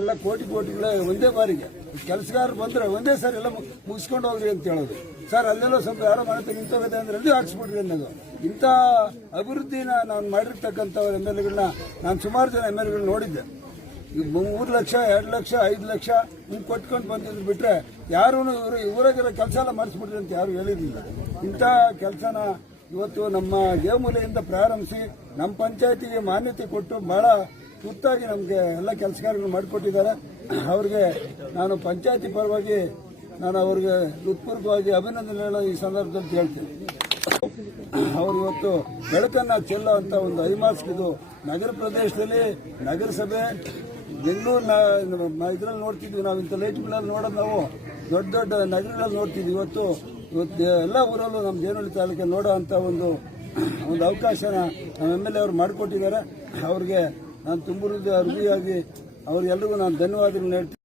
ಎಲ್ಲ ಕೋಟಿಗಳೇ ಒಂದೇ ಬಾರಿಗೆ ಕೆಲಸಗಾರರು ಬಂದ್ರೆ ಒಂದೇ ಸಾರಿ ಎಲ್ಲ ಮುಗಿಸ್ಕೊಂಡು ಹೋಗ್ರಿ ಅಂತ ಹೇಳೋದು. ಸರ್ ಅಲ್ಲೆಲ್ಲ ಸ್ವಲ್ಪ ಯಾರೋ ಮನೆ ನಿಂತೋಗಿದೆ ಅಂದ್ರೆ ಅಲ್ಲಿ ಹಾಕ್ಸ್ಬಿಡ್ರಿ ಅನ್ನೋದು. ಇಂಥ ಅಭಿವೃದ್ಧಿನ ನಾನು ಮಾಡಿರ್ತಕ್ಕಂಥ MLAಗಳನ್ನ ನಾನು ಸುಮಾರು ಜನ MLAಗಳನ್ನ ನೋಡಿದ್ದೆ. 3 ಲಕ್ಷ 2 ಲಕ್ಷ 5 ಲಕ್ಷ ಹಿಂಗೆ ಕೊಟ್ಕೊಂಡು ಬಂದಿದ್ರು ಬಿಟ್ರೆ ಯಾರೂ ಊರಾಗಿರೋ ಕೆಲಸ ಎಲ್ಲ ಮಾಡಿಸ್ಬಿಡ್ರಿ ಅಂತ ಯಾರು ಹೇಳಿರಲಿಲ್ಲ. ಇಂಥ ಕೆಲಸನ ಇವತ್ತು ನಮ್ಮ ದೇವಮೂಲೆಯಿಂದ ಪ್ರಾರಂಭಿಸಿ ನಮ್ಮ ಪಂಚಾಯತಿಗೆ ಮಾನ್ಯತೆ ಕೊಟ್ಟು ಬಹಳ ತುರ್ತಾಗಿ ನಮಗೆ ಎಲ್ಲ ಕೆಲಸಗಾರಗಳು ಮಾಡಿಕೊಟ್ಟಿದ್ದಾರೆ. ಅವ್ರಿಗೆ ನಾನು ಪಂಚಾಯತಿ ಪರವಾಗಿ ನಾನು ಅವ್ರಿಗೆ ಹೃತ್ಪೂರ್ವಕವಾಗಿ ಅಭಿನಂದನೆ ಈ ಸಂದರ್ಭದಲ್ಲಿ ಹೇಳ್ತೀನಿ. ಅವರು ಇವತ್ತು ಬೆಳಕನ್ನು ಚೆಲ್ಲೋ ಅಂತ ಒಂದು ಐಮಾಸ್ಕಿದು ನಗರ ಪ್ರದೇಶದಲ್ಲಿ ನಗರಸಭೆ ಬೆಂಗಳೂರಿನ ಇದರಲ್ಲಿ ನೋಡ್ತಿದ್ವಿ ನಾವು. ಇಂಥ ಲೈಟ್ಗಳಲ್ಲಿ ನೋಡೋದು ನಾವು ದೊಡ್ಡ ದೊಡ್ಡ ನಗರಗಳಲ್ಲಿ ನೋಡ್ತಿದ್ವಿ. ಇವತ್ತು ಎಲ್ಲ ಊರಲ್ಲೂ ನಮ್ಮ ದೇವನಹಳ್ಳಿ ತಾಲೂಕಿಗೆ ನೋಡೋ ಅಂತ ಒಂದು ಅವಕಾಶನ ನಮ್ಮ MLA ಅವರು ಮಾಡಿಕೊಟ್ಟಿದ್ದಾರೆ. ಅವ್ರಿಗೆ ನಾನು ತುಂಬ ಹೃದಯವಾಗಿ ಅವ್ರಿಗೆಲ್ಲರಿಗೂ ನಾನು ಧನ್ಯವಾದಗಳು ಹೇಳ್ತೀನಿ.